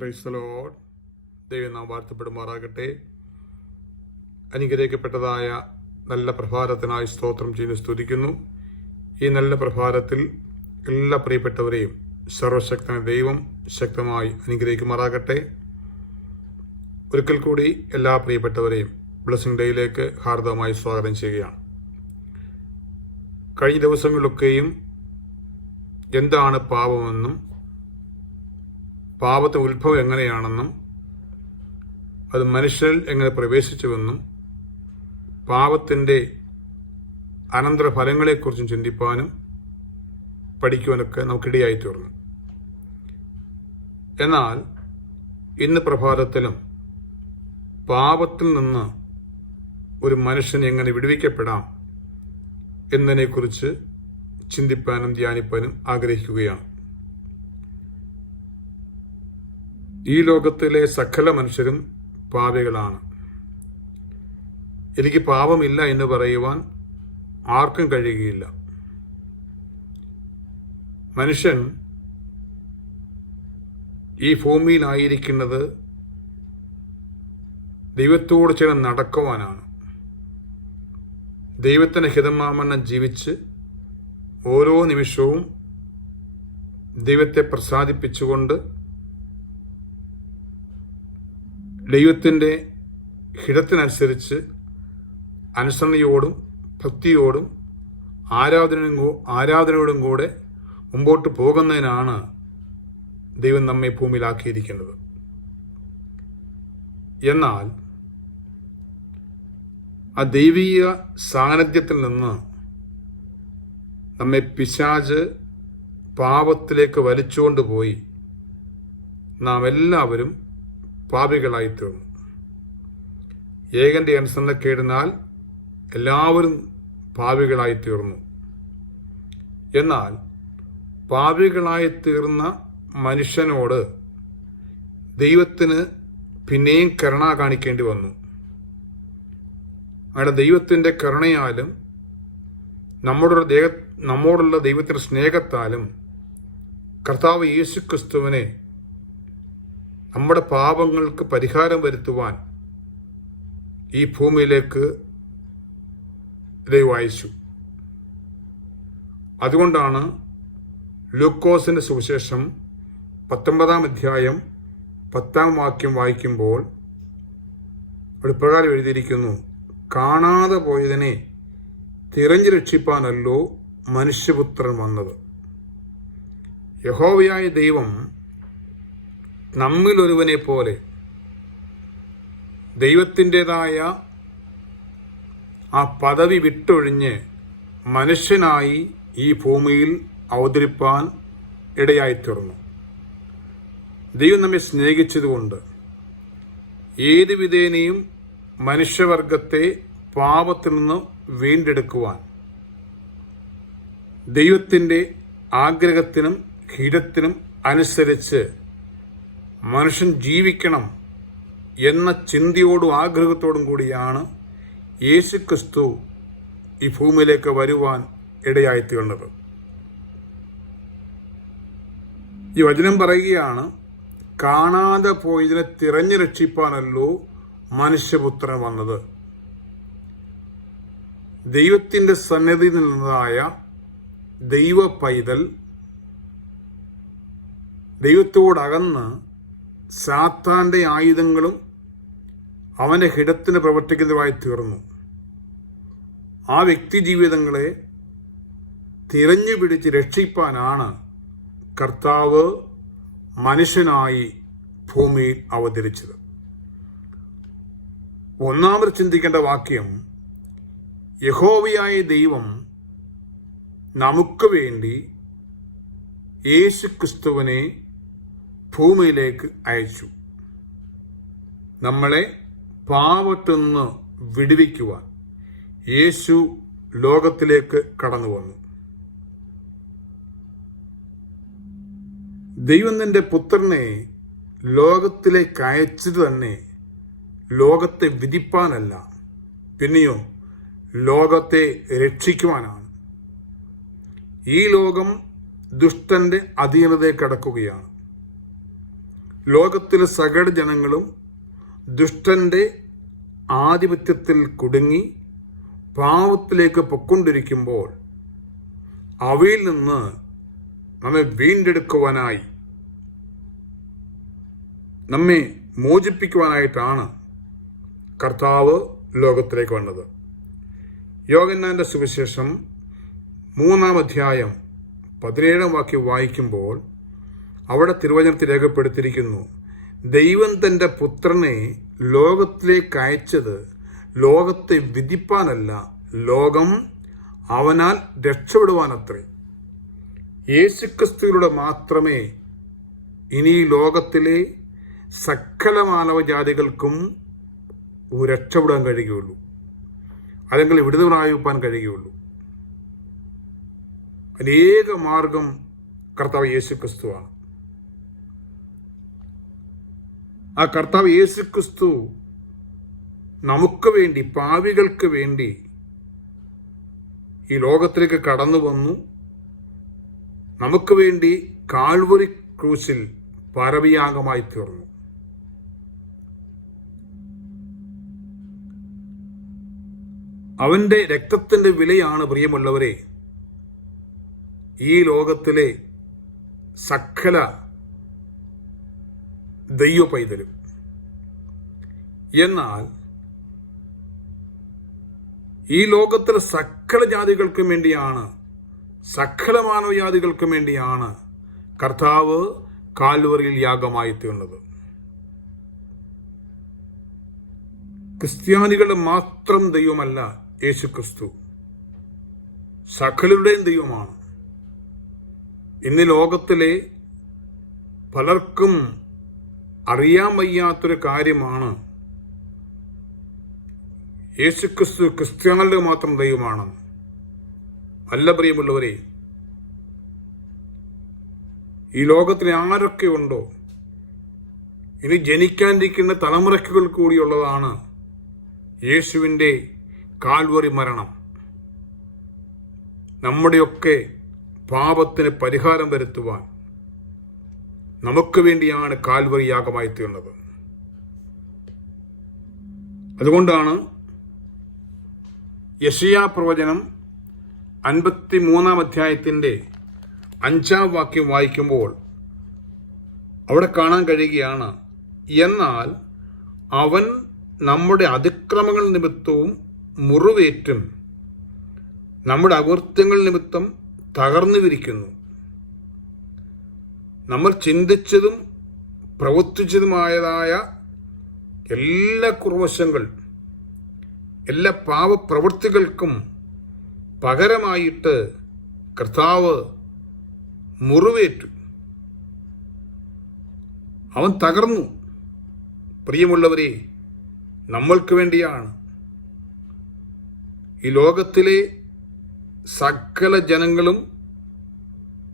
Praise the Lord. ദൈവം നാം വാഴ്ത്തപ്പെടുമാറാകട്ടെ. അനുഗ്രഹിക്കപ്പെട്ടതായ നല്ല പ്രഭാതത്തിനായി സ്തോത്രം ചെയ്ത് സ്തുതിക്കുന്നു. ഈ നല്ല പ്രഭാതത്തിൽ എല്ലാ പ്രിയപ്പെട്ടവരെയും സർവശക്തനായ ദൈവം ശക്തമായി അനുഗ്രഹിക്കുമാറാകട്ടെ. ഒരിക്കൽ കൂടി എല്ലാ പ്രിയപ്പെട്ടവരെയും ബ്ലെസ്സിംഗ് ഡേയിലേക്ക് ഹാർദവമായി സ്വാഗതം ചെയ്യുകയാണ്. കഴിഞ്ഞ ദിവസങ്ങളിലൊക്കെയും എന്താണ് പാപമെന്നും പാപത്തിന്റെ ഉത്ഭവം എങ്ങനെയാണെന്നും അത് മനുഷ്യരിൽ എങ്ങനെ പ്രവേശിച്ചുവെന്നും പാപത്തിന്റെ അനന്തരഫലങ്ങളെക്കുറിച്ചും ചിന്തിപ്പാനും പഠിക്കുവാനൊക്കെ നമുക്കിടയായി തീർന്നു. എന്നാൽ ഇന്ന് പ്രഭാതത്തിലും പാപത്തിൽ നിന്ന് ഒരു മനുഷ്യൻ എങ്ങനെ വിടുവിക്കപ്പെടാം എന്നതിനെക്കുറിച്ച് ചിന്തിപ്പാനും ധ്യാനിപ്പാനും ആഗ്രഹിക്കുകയാണ്. ഈ ലോകത്തിലെ സകല മനുഷ്യരും പാപികളാണ്. എനിക്ക് പാപമില്ല എന്ന് പറയുവാൻ ആർക്കും കഴിയുകയില്ല. മനുഷ്യൻ ഈ ഭൂമിയിലായിരിക്കുന്നത് ദൈവത്തോട് ചേർന്ന് നടക്കുവാനാണ്. ദൈവത്തിന് ഹിതമാമണ്ണം ജീവിച്ച് ഓരോ നിമിഷവും ദൈവത്തെ പ്രസാദിപ്പിച്ചുകൊണ്ട് ദൈവത്തിൻ്റെ ഹിതത്തിനനുസരിച്ച് അനുസരണയോടും ഭക്തിയോടും ആരാധനയോടും കൂടെ മുമ്പോട്ട് പോകുന്നതിനാണ് ദൈവം നമ്മെ ഭൂമിയിലാക്കിയിരിക്കുന്നത്. എന്നാൽ ആ ദൈവീയ സാന്നിധ്യത്തിൽ നിന്ന് നമ്മെ പിശാച് പാപത്തിലേക്ക് വലിച്ചുകൊണ്ടുപോയി നാം എല്ലാവരും പാപികളായിത്തീർന്നു. ഏകന്റെ അനുസരണക്കേടിനാൽ എല്ലാവരും പാപികളായിത്തീർന്നു. എന്നാൽ പാപികളായിത്തീർന്ന മനുഷ്യനോട് ദൈവത്തിന് പിന്നെയും കരുണ കാണിക്കേണ്ടി വന്നു. അവിടെ ദൈവത്തിൻ്റെ കരുണയാലും നമ്മോടുള്ള ദൈവത്തിൻ്റെ സ്നേഹത്താലും കർത്താവ് യേശുക്രിസ്തുവിനെ നമ്മുടെ പാപങ്ങൾക്ക് പരിഹാരം വരുത്തുവാൻ ഈ ഭൂമിയിലേക്ക് ദൈവം അയച്ചു. അതുകൊണ്ടാണ് ലൂക്കോസിന്റെ സുവിശേഷം 19 അധ്യായം 10 വാക്യം വായിക്കുമ്പോൾ ഒരു പ്രകാരം എഴുതിയിരിക്കുന്നു: കാണാതെ പോയതിനെ തിരഞ്ഞു രക്ഷിപ്പാനല്ലോ മനുഷ്യപുത്രൻ വന്നത്. യഹോവയായ ദൈവം നമ്മിലൊരുവനെ പോലെ ദൈവത്തിൻ്റെതായ ആ പദവി വിട്ടൊഴിഞ്ഞ് മനുഷ്യനായി ഈ ഭൂമിയിൽ അവതരിപ്പാൻ ഇടയായിത്തീർന്നു. ദൈവം നമ്മെ സ്നേഹിച്ചതുകൊണ്ട് ഏത് വിധേനയും മനുഷ്യവർഗത്തെ പാപത്തിൽ നിന്ന് വീണ്ടെടുക്കുവാൻ ദൈവത്തിൻ്റെ ആഗ്രഹത്തിനും ഹിതത്തിനും അനുസരിച്ച് മനുഷ്യൻ ജീവിക്കണം എന്ന ചിന്തയോടും ആഗ്രഹത്തോടും കൂടിയാണ് യേശുക്രിസ്തു ഈ ഭൂമിയിലേക്ക് വരുവാൻ ഇടയായിത്തീർന്നത്. ഈ വചനം പറയുകയാണ്, കാണാതെ പോയതിനെ തിരഞ്ഞു രക്ഷിപ്പാനല്ലോ മനുഷ്യപുത്രൻ വന്നത്. ദൈവത്തിൻ്റെ സന്നിധിയിൽ നിന്നതായ ദൈവ പൈതൽ ദൈവത്തോടകന്ന് സാത്താന്റെ ആയുധങ്ങളും അവന്റെ ഹിതത്തിന് പ്രവർത്തിക്കുന്നതുമായി തീർന്നു. ആ വ്യക്തി ജീവിതങ്ങളെ തിരഞ്ഞു പിടിച്ച് രക്ഷിപ്പാനാണ് കർത്താവ് മനുഷ്യനായി ഭൂമിയിൽ അവതരിച്ചത്. ഒന്നാമത് ചിന്തിക്കേണ്ട വാക്യം, യഹോവയായ ദൈവം നമുക്ക് വേണ്ടി യേശുക്രിസ്തുവിനെ ഭൂമിയിലേക്ക് അയച്ചു. നമ്മളെ പാപത്തിൽ നിന്ന് വിടുവിക്കുവാൻ യേശു ലോകത്തിലേക്ക് കടന്നു വന്നു. ദൈവം തന്റെ പുത്രനെ ലോകത്തിലേക്ക് അയച്ചത് തന്നെ ലോകത്തെ വിധിപ്പാനല്ല, പിന്നെയോ ലോകത്തെ രക്ഷിക്കുവാനാണ്. ഈ ലോകം ദുഷ്ടന്റെ അധീനതയിൽ കിടക്കുകയാണ്. ലോകത്തിലെ സകല ജനങ്ങളും ദുഷ്ടന്റെ ആധിപത്യത്തിൽ കുടുങ്ങി പാവത്തിലേക്ക് പൊക്കൊണ്ടിരിക്കുമ്പോൾ അവയിൽ നിന്ന് നമ്മെ വീണ്ടെടുക്കുവാനായി, നമ്മെ മോചിപ്പിക്കുവാനായിട്ടാണ് കർത്താവ് ലോകത്തിലേക്ക് വന്നത്. യോഹന്നാന്റെ സുവിശേഷം 3-ാം അധ്യായം 17-ാം വാക്യം വായിക്കുമ്പോൾ അവിടെ തിരുവചനത്തിൽ രേഖപ്പെടുത്തിയിരിക്കുന്നു, ദൈവം തൻ്റെ പുത്രനെ ലോകത്തിലേക്ക് അയച്ചത് ലോകത്തെ വിധിപ്പാനല്ല, ലോകം അവനാൽ രക്ഷപ്പെടുവാനത്രേ. യേശുക്രിസ്തുവിലൂടെ മാത്രമേ ഇനി ലോകത്തിലെ സകല മാനവജാതികൾക്കും രക്ഷപ്പെടാൻ കഴിയുകയുള്ളൂ, അല്ലെങ്കിൽ വിടുതൽ പ്രാപിപ്പാൻ കഴിയുകയുള്ളൂ. അനേക മാർഗം കർത്താവ് യേശുക്രിസ്തുവാണ്. ആ കർത്താവ് യേശുക്രിസ്തു നമുക്ക് വേണ്ടി, പാപികൾക്ക് വേണ്ടി ഈ ലോകത്തിലേക്ക് കടന്നു വന്നു. നമുക്ക് വേണ്ടി കാൽവരി ക്രൂശിൽ പരമയാഗമായി തീർന്നു. അവന്റെ രക്തത്തിന്റെ വിലയാണ്, പ്രിയമുള്ളവരെ, ഈ ലോകത്തിലെ സകല ദൈവ പൈതലും. എന്നാൽ ഈ ലോകത്തിലെ സകല ജാതികൾക്കും വേണ്ടിയാണ്, സകല മാനവജാതികൾക്കും വേണ്ടിയാണ് കർത്താവ് കാൽവറിയിൽ യാഗമായി തീർന്നത്. ക്രിസ്ത്യാനികളുടെ മാത്രം ദൈവമല്ല യേശുക്രിസ്തു, സകലരുടെയും ദൈവമാണ്. ഇന്ന് ലോകത്തിലെ പലർക്കും അറിയാൻ വയ്യാത്തൊരു കാര്യമാണ് യേശുക്രിസ്തു ക്രിസ്ത്യാനികളുടെ മാത്രം ദൈവമാണ്. അല്ല പ്രിയമുള്ളവരെ, ഈ ലോകത്തിൽ ആരൊക്കെ ഉണ്ടോ, ഇനി ജനിക്കാനിരിക്കുന്ന തലമുറയ്ക്കുകൾ കൂടിയുള്ളതാണ് യേശുവിൻ്റെ കാൽവറി മരണം. നമ്മുടെയൊക്കെ പാപത്തിന് പരിഹാരം വരുത്തുവാൻ നമുക്ക് വേണ്ടിയാണ് കാൽവറി യാഗമായി തീർന്നത്. അതുകൊണ്ടാണ് യെശയ്യാ പ്രവചനം 53-ാം അധ്യായത്തിൻ്റെ 5-ാം വാക്യം വായിക്കുമ്പോൾ അവിടെ കാണാൻ കഴിയുകയാണ്, എന്നാൽ അവൻ നമ്മുടെ അതിക്രമങ്ങൾ നിമിത്തവും മുറിവേറ്റും നമ്മുടെ അകൃത്യങ്ങൾ നിമിത്തം തകർന്നു വിരിക്കുന്നു. നമ്മൾ ചിന്തിച്ചതും പ്രവർത്തിച്ചതുമായതായ എല്ലാ കുറവശങ്ങൾ, എല്ലാ പാപപ്രവൃത്തികൾക്കും പകരമായിട്ട് കർത്താവ് മുറിവേറ്റു. അവൻ തകർന്നു. പ്രിയമുള്ളവരെ, നമ്മൾക്ക് വേണ്ടിയാണ്. ഈ ലോകത്തിലെ സകല ജനങ്ങളും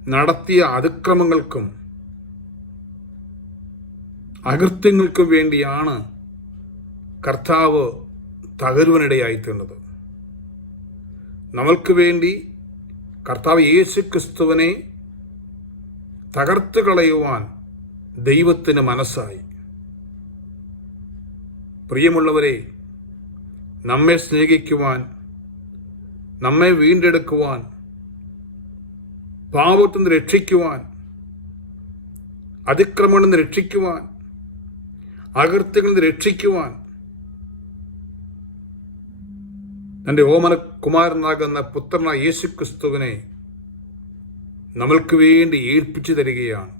നടത്തിയ അതിക്രമങ്ങൾക്കും അകൃത്യങ്ങൾക്കും വേണ്ടിയാണ് കർത്താവ് തകരുവാനിടയായിത്തീർന്നത്. നമ്മൾക്ക് വേണ്ടി കർത്താവ് യേശുക്രിസ്തുവിനെ തകർത്ത് കളയുവാൻ ദൈവത്തിന് മനസ്സായി. പ്രിയമുള്ളവരെ, നമ്മെ സ്നേഹിക്കുവാൻ, നമ്മെ വീണ്ടെടുക്കുവാൻ, പാപത്തിൽ നിന്ന് രക്ഷിക്കുവാൻ, അതിക്രമങ്ങളിൽ നിന്ന് രക്ഷിക്കുവാൻ, അകൃത്യങ്ങളിൽ നിന്ന് രക്ഷിക്കുവാൻ തൻ്റെ ഓമനകുമാരനാകുന്ന പുത്രനായ യേശുക്രിസ്തുവിനെ നമ്മൾക്ക് വേണ്ടി ഏൽപ്പിച്ചു തരികയാണ്.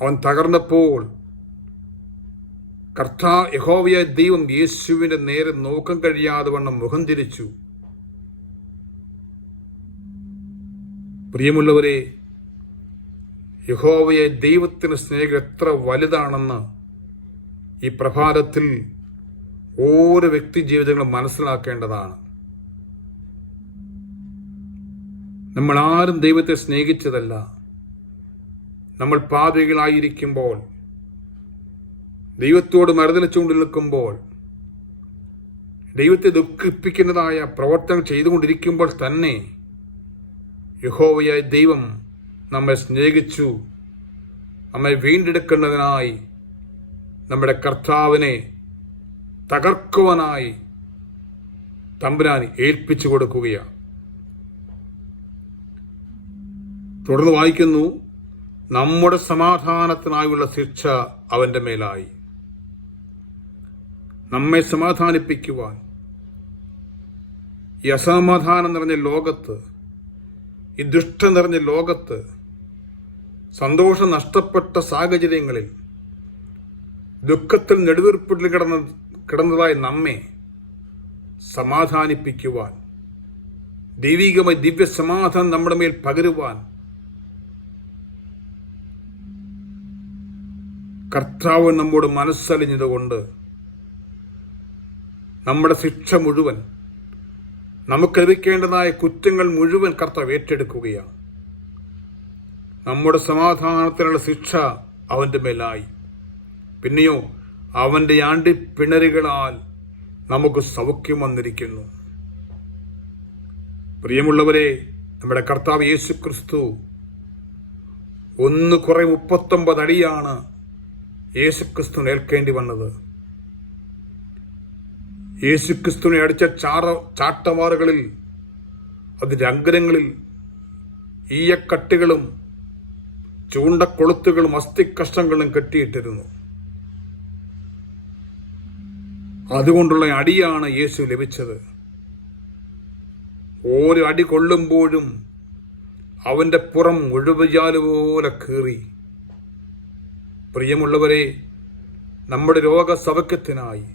അവൻ തകർന്നപ്പോൾ യഹോവയായ ദൈവം യേശുവിന്റെ നേരെ നോക്കാൻ കഴിയാതെ വണ്ണം മുഖം തിരിച്ചു. പ്രിയമുള്ളവരെ, യഹോവയായ ദൈവത്തിന്റെ സ്നേഹം എത്ര വലുതാണെന്ന് ഈ പ്രഭാതത്തിൽ ഓരോ വ്യക്തി ജീവിതങ്ങളും മനസ്സിലാക്കേണ്ടതാണ്. നമ്മൾ ആരും ദൈവത്തെ സ്നേഹിച്ചതല്ല. നമ്മൾ പാപികളായിരിക്കുമ്പോൾ, ദൈവത്തോട് മറുതലിച്ചുകൊണ്ട് നിൽക്കുമ്പോൾ, ദൈവത്തെ ദുഃഖിപ്പിക്കുന്നതായ പ്രവർത്തനം ചെയ്തുകൊണ്ടിരിക്കുമ്പോൾ തന്നെ യഹോവയായ ദൈവം നമ്മെ സ്നേഹിച്ചു, നമ്മെ വീണ്ടെടുക്കുന്നതിനായി നമ്മുടെ കർത്താവിനെ തകർക്കുവാനായി തമ്പുരാൻ ഏൽപ്പിച്ചു കൊടുക്കുകയാണ്. തുടർന്ന് വായിക്കുന്നു, നമ്മുടെ സമാധാനത്തിനായുള്ള ശിക്ഷ അവന്റെ മേലായി. നമ്മെ സമാധാനിപ്പിക്കുവാൻ ഈ അസമാധാനം നിറഞ്ഞ ലോകത്ത്, ഈ ദുഷ്ടം നിറഞ്ഞ ലോകത്ത്, സന്തോഷം നഷ്ടപ്പെട്ട സാഹചര്യങ്ങളിൽ, ദുഃഖത്തിൽ നെടുവീർപ്പിൽ കിടന്നതായി നമ്മെ സമാധാനിപ്പിക്കുവാൻ, ദൈവികമായി ദിവ്യ സമാധാനം നമ്മുടെ മേൽ പകരുവാൻ കർത്താവ് നമ്മോട് മനസ്സലിഞ്ഞതുകൊണ്ട് നമ്മുടെ ശിക്ഷ മുഴുവൻ, നമുക്ക് ലഭിക്കേണ്ടതായ കുറ്റങ്ങൾ മുഴുവൻ കർത്താവ് ഏറ്റെടുക്കുകയാണ്. നമ്മുടെ സമാധാനത്തിനുള്ള ശിക്ഷ അവന്റെ മേലായി. പിന്നെയോ അവന്റെ ആണ്ടിപ്പിണരുകളാൽ നമുക്ക് സൗഖ്യം വന്നിരിക്കുന്നു. പ്രിയമുള്ളവരെ, നമ്മുടെ കർത്താവ് യേശു ക്രിസ്തു 1 അടിയാണ് യേശുക്രിസ്തുവിനെ ഏൽക്കേണ്ടി വന്നത്. യേശുക്രിസ്തുവിനെ അടിച്ച ചാട്ടവാറുകളിൽ, അതിന്റെ അഗ്രങ്ങളിൽ ഈയക്കട്ടുകളും ചൂണ്ടക്കൊളുത്തുകളും അസ്ഥിക്കഷ്ണങ്ങളും കെട്ടിയിട്ടിരുന്നു. അതുകൊണ്ടുള്ള അടിയാണ് യേശു ലഭിച്ചത്. ഓരോ അടി കൊള്ളുമ്പോഴും അവന്റെ പുറം ഒഴുകുചാലുപോലെ കീറി. പ്രിയമുള്ളവരെ, നമ്മുടെ രോഗസൗഖ്യത്തിനായി,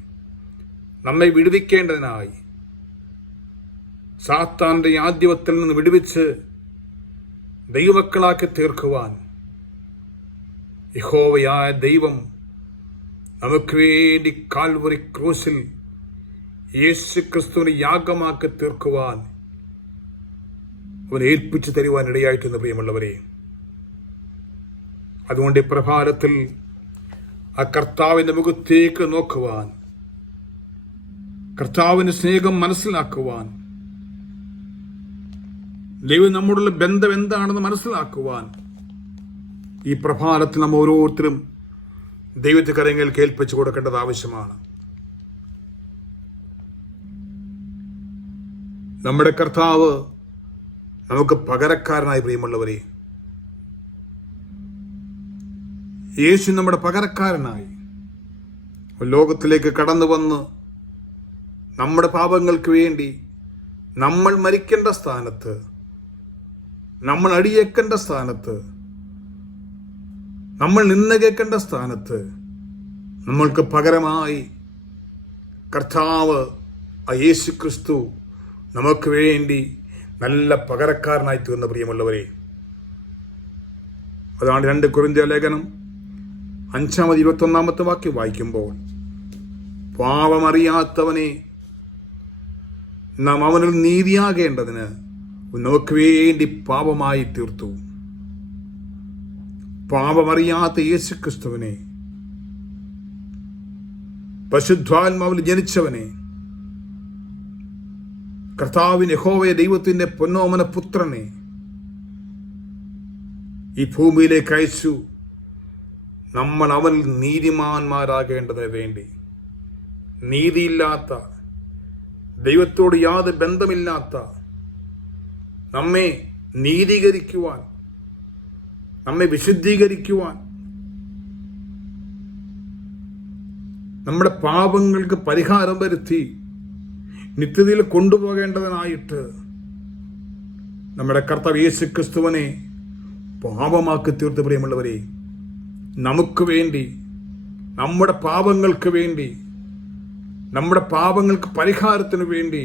നമ്മെ വിടുവിക്കേണ്ടതിനായി, സാത്താന്റെ ആധിപത്യത്തിൽ നിന്ന് വിടുവിച്ച് ദൈവമക്കളാക്കി തീർക്കുവാൻ യഹോവയായ ദൈവം നമുക്ക് വേണ്ടി കാൽവറി ക്രൂശിൽ യേശു ക്രിസ്തുവിനെ യാഗമാക്കി തീർക്കുവാൻ അവൻ ഏൽപ്പിച്ചു തരുവാൻ ഇടയായിട്ടെന്ന് പ്രിയമുള്ളവരെ. അതുകൊണ്ട് ഈ പ്രഭാതത്തിൽ ആ കർത്താവിന്റെ മുഖത്തേക്ക് നോക്കുവാൻ, കർത്താവിന്റെ സ്നേഹം മനസ്സിലാക്കുവാൻ, ദൈവം നമ്മോടുള്ള ബന്ധം എന്താണെന്ന് മനസ്സിലാക്കുവാൻ ഈ പ്രഭാതത്തിൽ നാം ഓരോരുത്തരും ദൈവത്തെ കരങ്ങളിൽ കേൾപ്പിച്ചു കൊടുക്കേണ്ടത് ആവശ്യമാണ്. നമ്മുടെ കർത്താവ് നമുക്ക് പകരക്കാരനായി. പ്രിയമുള്ളവരെ, യേശു നമ്മുടെ പകരക്കാരനായി ലോകത്തിലേക്ക് കടന്നു വന്ന് നമ്മുടെ പാപങ്ങൾക്ക് വേണ്ടി നമ്മൾ മരിക്കേണ്ട സ്ഥാനത്ത്, നമ്മൾ അടിയേക്കേണ്ട സ്ഥാനത്ത്, നമ്മൾ നിന്ന് കേൾക്കേണ്ട സ്ഥാനത്ത് നമ്മൾക്ക് പകരമായി കർത്താവ് ആ യേശു ക്രിസ്തു നമുക്ക് വേണ്ടി നല്ല പകരക്കാരനായി തീർന്ന പ്രിയമുള്ളവരെ. അതാണ് 2 കൊരിന്ത്യർ ലേഖനം 5-21 വാക്യം വായിക്കുമ്പോൾ, പാപമറിയാത്തവനെ നാം അവനിൽ നീതിയാകേണ്ടതിന് നമുക്ക് വേണ്ടി പാപമായി തീർത്തു. പാപമറിയാത്ത യേശു ക്രിസ്തുവിനെ, പരിശുദ്ധാത്മാവിൽ ജനിച്ചവനെ, കർത്താവിന് യഹോവയെ ദൈവത്തിന്റെ പൊന്നോമന പുത്രനെ ഈ ഭൂമിയിലേക്ക് അയച്ചു. നമ്മൾ അവനിൽ നീതിമാന്മാരാകേണ്ടതിന് വേണ്ടി, നീതിയില്ലാത്ത, ദൈവത്തോട് യാതൊരു ബന്ധമില്ലാത്ത നമ്മെ നീതീകരിക്കുവാൻ, നമ്മെ വിശുദ്ധീകരിക്കുവാൻ, നമ്മുടെ പാപങ്ങൾക്ക് പരിഹാരം വരുത്തി നിത്യതയിൽ കൊണ്ടുപോകേണ്ടതിനായിട്ട് നമ്മുടെ കർത്താവ് യേശു ക്രിസ്തുവിനെ പാപമാക്കി തീർത്ത് പ്രിയമുള്ളവരെ, നമുക്ക് വേണ്ടി, നമ്മുടെ പാപങ്ങൾക്ക് വേണ്ടി, നമ്മുടെ പാപങ്ങൾക്ക് പരിഹാരത്തിന് വേണ്ടി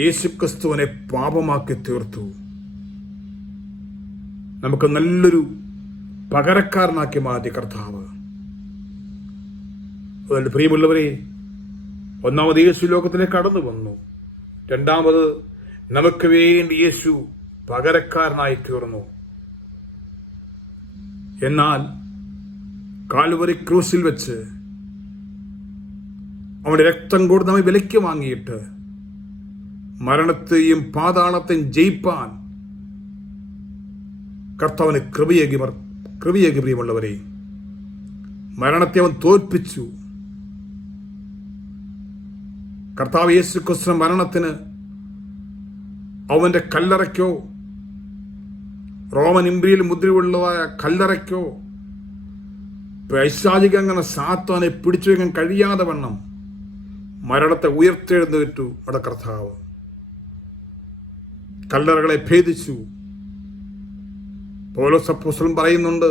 യേശുക്രിസ്തുവിനെ പാപമാക്കി തീർത്തു. നമുക്ക് നല്ലൊരു പകരക്കാരനാക്കി മാറ്റി കർത്താവ്. അതുകൊണ്ട് പ്രിയമുള്ളവരെ, ഒന്നാമത് യേശു ലോകത്തിലേക്ക് കടന്നു വന്നു. രണ്ടാമത് നമുക്ക് വേണ്ടി യേശു പകരക്കാരനായി തീർന്നു. എന്നാൽ കാൽവരി ക്രൂസിൽ വെച്ച് അവന്റെ രക്തം കൊടുത്ത് നമ്മെ വിലയ്ക്ക് വാങ്ങിയിട്ട് മരണത്തെയും പാതാളത്തെയും ജയിപ്പാൻ കർത്താവിന് കൃപയേകി പ്രിയമുള്ളവരെ. മരണത്തെ അവൻ തോൽപ്പിച്ചു. കർത്താവ് യേശു ക്രിസ്തു മരണത്തിന് അവന്റെ കല്ലറയ്ക്കോ റോമൻ ഇംപീരിയൽ മുദ്രയുള്ളതായ കല്ലറയ്ക്കോ പൈശാചികങ്ങനെ സാത്താനെ പിടിച്ചു വയ്ക്കാൻ കഴിയാതെ വണ്ണം മരണത്തെ ഉയർത്തെഴുന്നേറ്റു നമ്മുടെ കർത്താവ്. കല്ലറകളെ ഭേദിച്ചു. പൗലോസ് അപ്പോസ്തലൻ പറയുന്നുണ്ട്,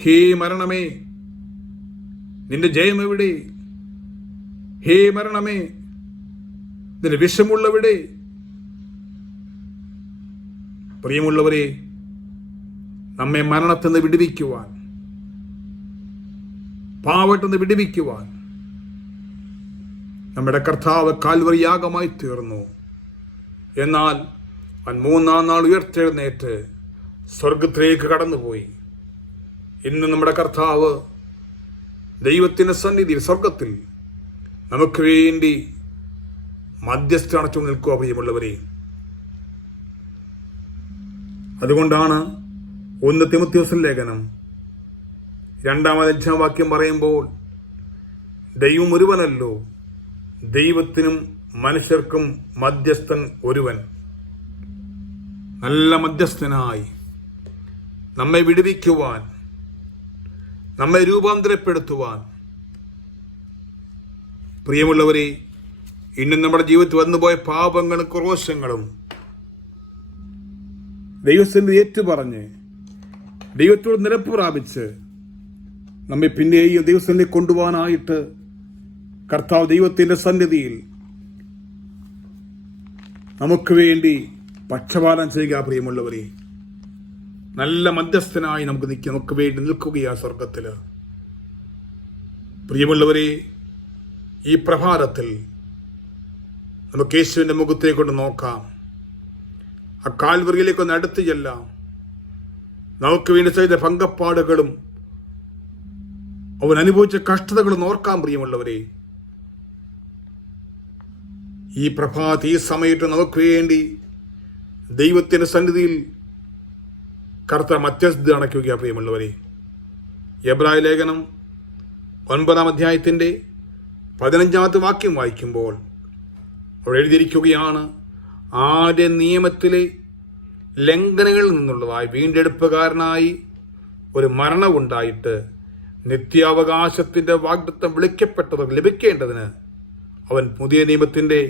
ഹേ മരണമേ നിന്റെ ജയം എവിടെ? ഹേ മരണമേ നിന്റെ വിഷമുള്ളവിടെ? പ്രിയമുള്ളവരെ, നമ്മെ മരണത്തിൽ നിന്ന് വിടുവിക്കുവാൻ, പാവത്തിൽ നിന്ന് വിടുവിക്കുവാൻ നമ്മുടെ കർത്താവ് കാൽവറി യാഗമായി തീർന്നു. എന്നാൽ അവൻ 3-ാം നാൾ ഉയർത്തെഴുന്നേറ്റ് സ്വർഗത്തിലേക്ക് കടന്നുപോയി. ഇന്ന് നമ്മുടെ കർത്താവ് ദൈവത്തിന്റെ സന്നിധിയിൽ സ്വർഗത്തിൽ നമുക്ക് വേണ്ടി മധ്യസ്ഥ അണച്ചു നിൽക്കുക പ്രിയമുള്ളവരെ. അതുകൊണ്ടാണ് 1 തിമോഥെയോസ് ലേഖനം 2-ാം അധ്യായം പറയുമ്പോൾ, ദൈവം ഒരുവനല്ലോ, ദൈവത്തിനും മനുഷ്യർക്കും മധ്യസ്ഥൻ ഒരുവൻ. നല്ല മധ്യസ്ഥനായി നമ്മെ വിടുവിക്കുവാൻ, നമ്മെ രൂപാന്തരപ്പെടുത്തുവാൻ. പ്രിയമുള്ളവരെ, ഇന്നും നമ്മുടെ ജീവിതത്തിൽ വന്നുപോയ പാപങ്ങളും ക്രോശങ്ങളും ദൈവത്തിന്റെ ഏറ്റുപറഞ്ഞ് ദൈവത്തോട് നിരപ്പ് പ്രാപിച്ച് നമ്മെ പിന്നെയും ദൈവത്തിന്റെ കൊണ്ടുപോകാനായിട്ട് കർത്താവ് ദൈവത്തിന്റെ സന്നിധിയിൽ നമുക്ക് വേണ്ടി പക്ഷപാതം ചെയ്യുക. പ്രിയമുള്ളവരെ, നല്ല മധ്യസ്ഥനായി നമുക്ക് വേണ്ടി നിൽക്കുകയാ സ്വർഗത്തില്. പ്രിയമുള്ളവരെ, ഈ പ്രഭാതത്തിൽ നമുക്ക് യേശുവിന്റെ മുഖത്തേക്ക് കൊണ്ട് നോക്കാം. ആ കാൽവറിയിലേക്കൊന്ന് അടുത്ത് ചെല്ലാം. നമുക്ക് വേണ്ടി ചെയ്ത പങ്കപ്പാടുകളും അവൻ അനുഭവിച്ച കഷ്ടതകളും ഓർക്കാം. പ്രിയമുള്ളവരെ, ഈ പ്രഭാത ഈ സമയത്ത് നമുക്ക് വേണ്ടി ദൈവത്തിന്റെ സന്നിധിയിൽ കർത്താവ് മധ്യസ്ഥത അണയ്ക്കുക. പ്രിയമുള്ളവരെ, എബ്രായ ലേഖനം 9-ാം അധ്യായത്തിന്റെ 15-ാമത്തെ വാക്യം വായിക്കുമ്പോൾ അവിടെ എഴുതിയിരിക്കുകയാണ്, ആദ്യ നിയമത്തിലെ ലംഘനങ്ങളിൽ നിന്നുള്ളതായി വീണ്ടെടുപ്പുകാരനായി ഒരു മരണമുണ്ടായിട്ട് നിത്യാവകാശത്തിന്റെ വാഗ്ദത്തം വിളിക്കപ്പെട്ടവർ ലഭിക്കേണ്ടതിന് അവൻ പുതിയ നിയമത്തിന്റെ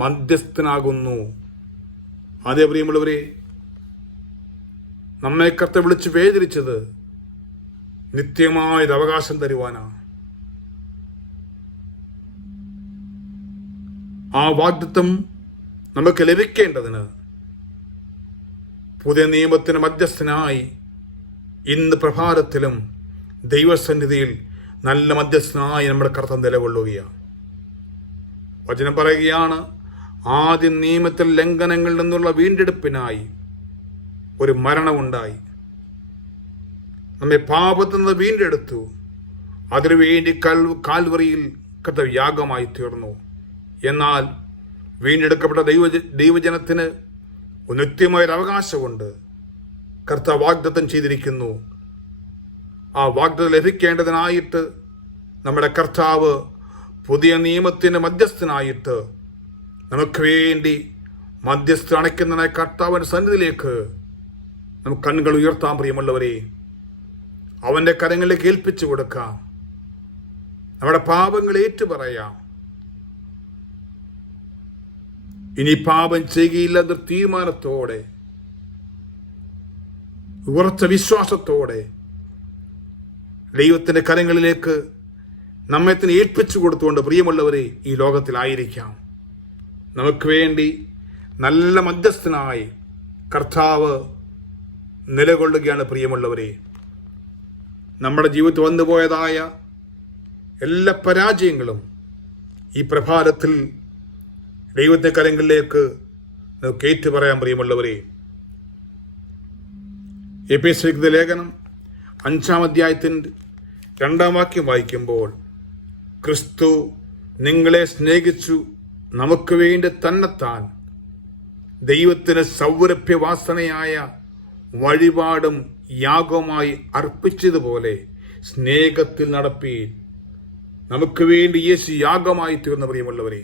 മധ്യസ്ഥനാകുന്നു. അതേ പ്രിയമുള്ളവരെ, നമ്മെ കർത്താവ് വിളിച്ച് വേദനിച്ചത് നിത്യമായത് അവകാശം തരുവാനാണ്. ആ വാഗ്ദത്തം നമുക്ക് ലഭിക്കേണ്ടതിന് പുതിയ നിയമത്തിന് മധ്യസ്ഥനായി ഇന്ന് പ്രഭാതത്തിലും ദൈവസന്നിധിയിൽ നല്ല മധ്യസ്ഥനായി നമ്മുടെ കർത്താവ് നിലകൊള്ളുകയാണ്. വചനം പറയുകയാണ്, ആദ്യ നിയമത്തിൽ ലംഘനങ്ങളിൽ നിന്നുള്ള വീണ്ടെടുപ്പിനായി ഒരു മരണമുണ്ടായി. നമ്മെ പാപത്തിൽ നിന്ന് വീണ്ടെടുത്തു. അതിനുവേണ്ടി കാൽവറിയിൽ കർത്താവ് യാഗമായി തീർന്നു. എന്നാൽ വീണ്ടെടുക്കപ്പെട്ട ദൈവജനത്തിന് നിത്യമായൊരു അവകാശമുണ്ട്. കർത്താവ് വാഗ്ദത്തം ചെയ്തിരിക്കുന്നു. ആ വാഗ്ദത്തം ലഭിക്കേണ്ടതിനായിട്ട് നമ്മുടെ കർത്താവ് പുതിയ നിയമത്തിന് മധ്യസ്ഥനായിട്ട് നമുക്ക് വേണ്ടി മധ്യസ്ഥ അണയ്ക്കുന്നതിനായി കർത്താവിന്റെ സന്നിധിയിലേക്ക് നമുക്ക് കണ്ണുകൾ ഉയർത്താം. പ്രിയമുള്ളവരെ, അവന്റെ കരങ്ങളിലേക്ക് ഏൽപ്പിച്ചു കൊടുക്കാം. നമ്മുടെ പാപങ്ങൾ ഏറ്റുപറയാം. ഇനി പാപം ചെയ്യുകയില്ലെന്ന തീരുമാനത്തോടെ, ഉറച്ച വിശ്വാസത്തോടെ ദൈവത്തിന്റെ കരങ്ങളിലേക്ക് നമ്മെ തന്നെ ഏൽപ്പിച്ചു കൊടുത്തുകൊണ്ട് പ്രിയമുള്ളവരെ ഈ ലോകത്തിലായിരിക്കാം. നമുക്ക് വേണ്ടി നല്ല മധ്യസ്ഥനായി കർത്താവ് നിലകൊള്ളുകയാണ്. പ്രിയമുള്ളവരെ, നമ്മുടെ ജീവിതത്തിൽ വന്നുപോയതായ എല്ലാ പരാജയങ്ങളും ഈ പ്രഭാതത്തിൽ ദൈവത്തിന്റെ കരങ്ങളിലേക്ക് നമുക്ക് ഏറ്റുപറയാം. പ്രിയമുള്ളവരെ, എഫേസ്യർക്ക് ലേഖനം 5-ാം അധ്യായത്തിന്റെ 2-ാം വാക്യം വായിക്കുമ്പോൾ, ക്രിസ്തു നിങ്ങളെ സ്നേഹിച്ചു നമുക്ക് വേണ്ടി തന്നെത്താൻ ദൈവത്തിന് സൗരഭ്യവാസനയായ വഴിപാടും യാഗമായി അർപ്പിച്ചതുപോലെ സ്നേഹത്തിൽ നടപ്പീൻ. നമുക്ക് വേണ്ടി യേശു യാഗമായി തീർന്ന പ്രിയമുള്ളവരെ,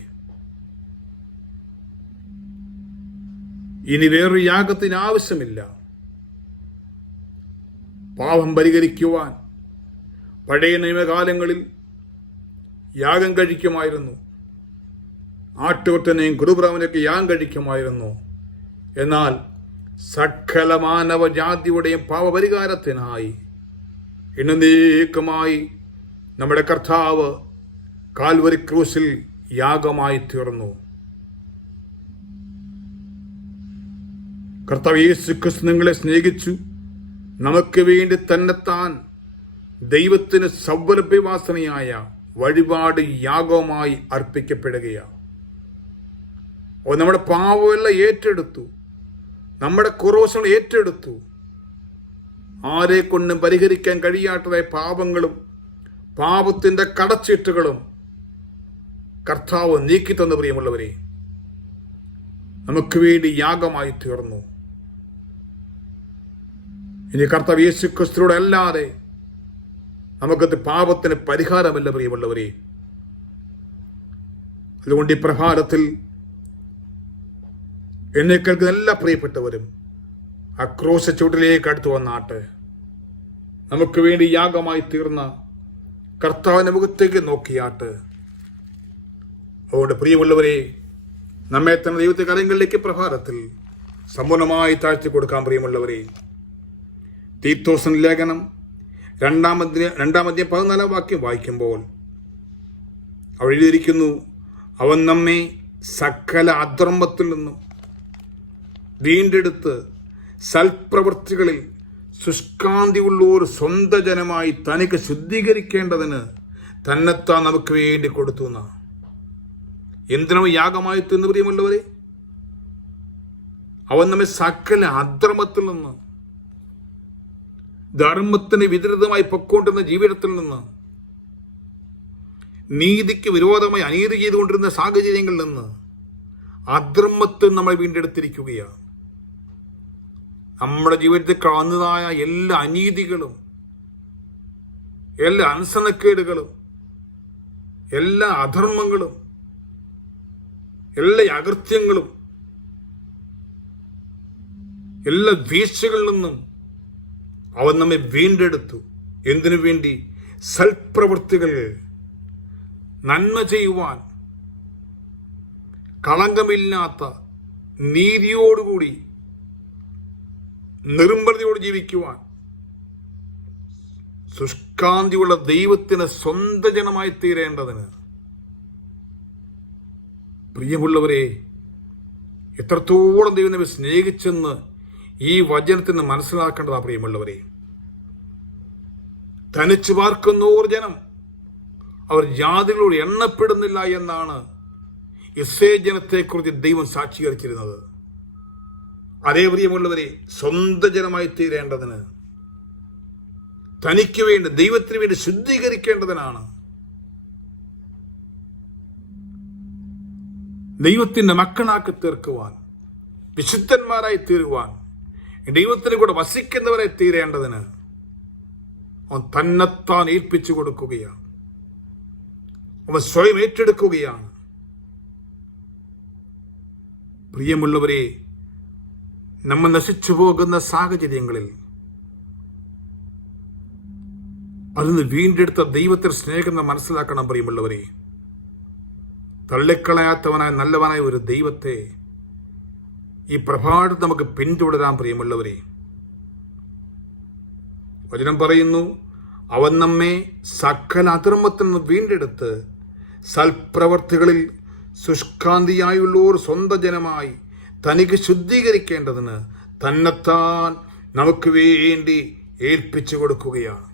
ഇനി വേറൊരു യാഗത്തിന് ആവശ്യമില്ല. പാപം പരിഹരിക്കുവാൻ പഴയ നിയമകാലങ്ങളിൽ യാഗം കഴിക്കുമായിരുന്നു. ആട്ടുകൊറ്റനെയും കുറുപ്രാവിനെയൊക്കെ യാഗം കഴിക്കുമായിരുന്നു. എന്നാൽ സകല മാനവജാതിയുടെയും പാപപരിഹാരത്തിനായി എന്നേക്കുമായി നമ്മുടെ കർത്താവ് കാൽവരി ക്രൂശിൽ യാഗമായി തീർന്നു. കർത്താവ് യേശു ക്രിസ്തു നിങ്ങളെ സ്നേഹിച്ചു നമുക്ക് വേണ്ടി തന്നെത്താൻ ദൈവത്തിന് സൗലഭ്യവാസനയായ വഴിപാട് യാഗമായി അർപ്പിക്കപ്പെടുകയാണ്. നമ്മുടെ പാവമെല്ലാം ഏറ്റെടുത്തു, നമ്മുടെ കുറവുകൾ ഏറ്റെടുത്തു. ആരെ കൊണ്ടും പരിഹരിക്കാൻ കഴിയാത്തതായ പാപങ്ങളും പാപത്തിന്റെ കടച്ചീട്ടുകളും കർത്താവ് നീക്കി തന്ന പ്രിയമുള്ളവരെ, നമുക്ക് വേണ്ടി യാഗമായി തീർന്നു. ഇനി കർത്താവ് യേശു ക്രിസ്തുവിലൂടെ അല്ലാതെ നമുക്കത് പാപത്തിന് പരിഹാരമല്ല പ്രിയമുള്ളവരെ. അതുകൊണ്ട് ഈ പ്രഭാതത്തിൽ എന്നെ കേൾക്കുന്ന എല്ലാ പ്രിയപ്പെട്ടവരും ആ ക്രൂശ ചുവട്ടിലേക്ക് അടുത്തു വന്നാട്ടെ. നമുക്ക് വേണ്ടി യാഗമായി തീർന്ന കർത്താവിന്റെ മുഖത്തേക്ക് നോക്കിയാട്ട്. അതുകൊണ്ട് പ്രിയമുള്ളവരെ, നമ്മെ തന്നെ ദൈവത്തെ കാര്യങ്ങളിലേക്ക് പ്രഭാതത്തിൽ സമ്പൂർണമായി താഴ്ത്തി കൊടുക്കാൻ പ്രിയമുള്ളവരെ. തീത്തോസിന്റെ ലേഖനം 2-ാം 14 വാക്യം വായിക്കുമ്പോൾ അവിടെ എഴുതിയിരിക്കുന്നു, അവൻ നമ്മെ സകല അധർമ്മത്തിൽ നിന്നും വീണ്ടെടുത്ത് സൽപ്രവൃത്തികളിൽ ശുഷ്കാന്തിയുള്ള ഒരു സ്വന്തം ജനമായി തനിക്ക് ശുദ്ധീകരിക്കേണ്ടതിന് തന്നെത്താൻ നമുക്ക് വേണ്ടി കൊടുത്തു. എന്തിനോ യാഗമായി തീർന്നു പ്രിയമുള്ളവരെ. അവൻ നമ്മെ സകല അധർമ്മത്തിൽ നിന്ന്, ധർമ്മത്തിന് വിരുദ്ധമായി പൊക്കോണ്ടിരുന്ന ജീവിതത്തിൽ നിന്ന്, നീതിക്ക് വിരോധമായി അനീതി ചെയ്തുകൊണ്ടിരുന്ന സാഹചര്യങ്ങളിൽ നിന്ന്, അധർമ്മത്തിൽ നമ്മൾ വീണ്ടെടുത്തിരിക്കുകയാണ്. നമ്മുടെ ജീവിതത്തിൽ കാണുന്നതായ എല്ലാ അനീതികളും, എല്ലാ അനുസരണക്കേടുകളും, എല്ലാ അധർമ്മങ്ങളും, എല്ലാ അകൃത്യങ്ങളും, എല്ലാ വീഴ്ചകളിൽ നിന്നും അവൻ നമ്മെ വീണ്ടെടുത്തു. എന്തിനു വേണ്ടി? സൽപ്രവൃത്തികൾ, നന്മ ചെയ്യുവാൻ, കളങ്കമില്ലാത്ത നീതിയോടുകൂടി നിർമ്മലതയോട് ജീവിക്കുവാൻ, ശുഷ്കാന്തിയുള്ള ദൈവത്തിന് സ്വന്തം ജനമായി തീരേണ്ടതിന്. പ്രിയമുള്ളവരെ, എത്രത്തോളം ദൈവം നമ്മെ സ്നേഹിച്ചെന്ന് ഈ വചനത്തിന് മനസ്സിലാക്കേണ്ടതാ പ്രിയമുള്ളവരെ. തനിച്ചു പാർക്കുന്ന ഒരു ജനം, അവർ ജാതികളോട് എണ്ണപ്പെടുന്നില്ല എന്നാണ് ഇസ്രായേൽ ജനത്തെക്കുറിച്ച് ദൈവം സാക്ഷീകരിച്ചിരുന്നത്. അതേ പ്രിയമുള്ളവരെ, സ്വന്തം ജനമായി തീരേണ്ടതിന്, തനിക്ക് വേണ്ടി, ദൈവത്തിന് വേണ്ടി ശുദ്ധീകരിക്കേണ്ടതിനാണ്. ദൈവത്തിന്റെ മക്കളാക്കി തീർക്കുവാൻ, വിശുദ്ധന്മാരായി തീരുവാൻ, ദൈവത്തിന് കൂടെ വസിക്കുന്നവരായി തീരേണ്ടതിന് അവൻ തന്നെത്താൻ ഏൽപ്പിച്ചു കൊടുക്കുകയാണ്. അവൻ സ്വയം ഏറ്റെടുക്കുകയാണ്. പ്രിയമുള്ളവരെ, നമ്മൾ നശിച്ചു പോകുന്ന സാഹചര്യങ്ങളിൽ അതിന് വീണ്ടെടുത്ത ദൈവത്തിൽ സ്നേഹം മനസ്സിലാക്കണം പ്രിയമുള്ളവരെ. തള്ളിക്കളയാത്തവനായ നല്ലവനായ ഒരു ദൈവത്തെ ഈ പ്രഭാതത്തിൽ നമുക്ക് പിന്തുടരാൻ പ്രിയമുള്ളവരെ. വചനം പറയുന്നു, അവൻ നമ്മെ സകല അധർമ്മത്തിൽ നിന്ന് വീണ്ടെടുത്ത് സൽപ്രവർത്തികളിൽ ശുഷ്കാന്തിയായുള്ള ഒരു സ്വന്തം ജനമായി തനിക്ക് ശുദ്ധീകരിക്കേണ്ടതിന് തന്നെത്താൻ നമുക്ക് വേണ്ടി ഏൽപ്പിച്ചു കൊടുക്കുകയാണ്.